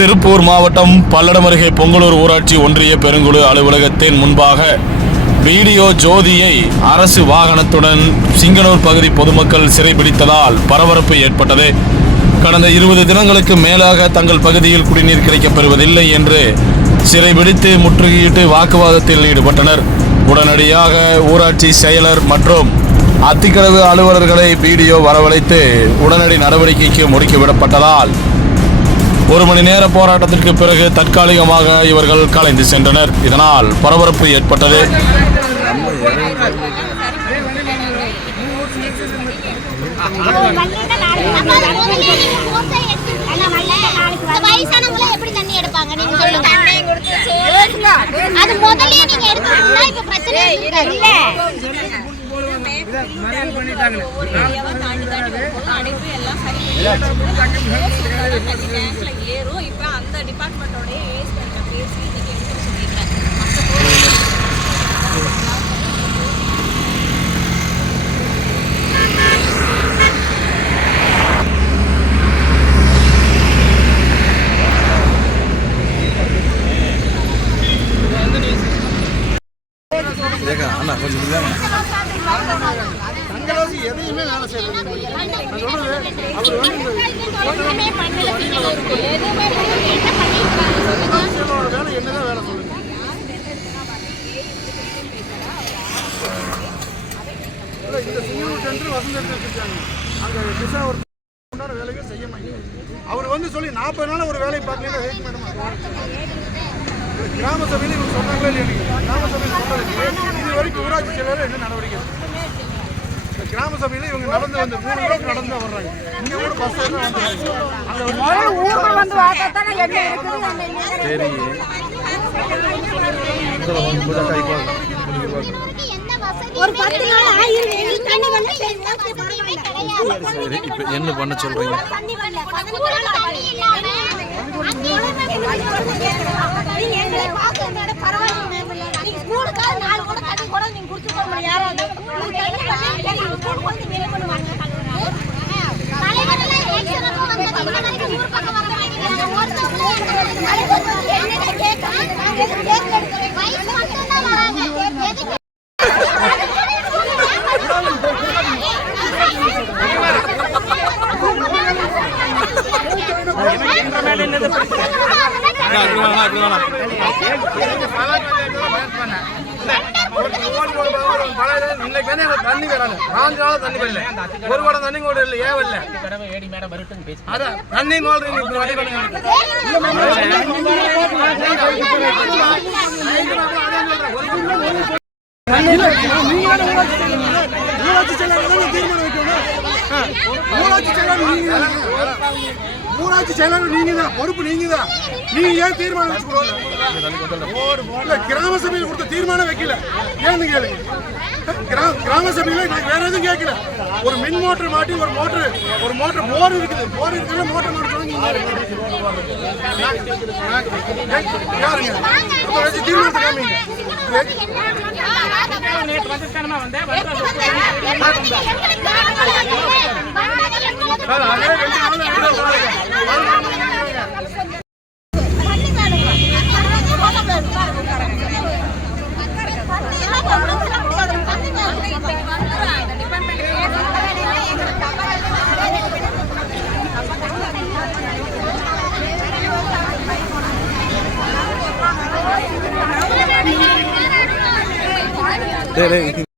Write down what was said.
திருப்பூர் மாவட்டம் பல்லடம் அருகே பொங்கலூர் ஊராட்சி ஒன்றிய பெருங்குழு அலுவலகத்தின் முன்பாக வீடியோ ஜோதியை அரசு வாகனத்துடன் சிங்கனூர் பகுதி பொதுமக்கள் சிறைபிடித்ததால் பரபரப்பு ஏற்பட்டது. கடந்த 20 தினங்களுக்கு மேலாக தங்கள் பகுதியில் குடிநீர் கிடைக்கப்பெறுவதில்லை என்று சிறைபிடித்து முற்றுகையிட்டு வாக்குவாதத்தில் ஈடுபட்டனர். உடனடியாக ஊராட்சி செயலர் மற்றும் அத்திக்கடவு அலுவலர்களை வீடியோ வரவழைத்து உடனடி நடவடிக்கைக்கு முடுக்கிவிடப்பட்டதால் 1 மணி நேர போராட்டத்திற்கு பிறகு தற்காலிகமாக இவர்கள் கலைந்து சென்றனர். இதனால் பரபரப்பு ஏற்பட்டது. எதையுமே வேலை செய்யறது வேலை என்னதான் வேலை சொல்லுங்க. இந்த சிங்கனூர் சென்று வசந்த் எடுத்துருக்காங்க. அங்கே திசா ஒரு வேலைகள் செய்ய மாட்டேங்க. அவர் வந்து சொல்லி 40 நாள் ஒரு வேலையை பார்க்கல. வெயிட் மேடம் கிராம சபையில் இவங்க சொன்னாங்களே இல்லையா? கிராம சபையில் சொன்னது இது வரைக்கும் ஊராட்சி செயலர் என்ன நடவடிக்கை? கிராம சபையில் இவங்க நடந்து வந்து 3 கிலோமீட்டர் நடந்து வர்றாங்க. இங்கே கூட பஸ் என்ன பண்ண சொல்றீங்க? தண்ணி வராது. 4 நாள் தண்ணி வரல. ஒரு குடம் தண்ணி கூட இல்லை. ஏன் வரல? தண்ணி ஊராட்சி செயலர் நீங்க தான், பொறுப்பு நீங்க தான். நீங்க ஏன் தீர்மானம் வச்சுக்கணும்? கிராம சபையில் கொடுத்த தீர்மானம் வைக்கல. ஏன்னு கேளுங்க. கிராம சபையில வேற எதுவும் கேட்கல. ஒரு மின் மோட்டர் மாட்டி ஒரு மோட்டர் போர் இருக்குது. போர் இருக்கிற மோட்டர் மாட்டோம் தீர்மானத்தை காமிங்க. டேய்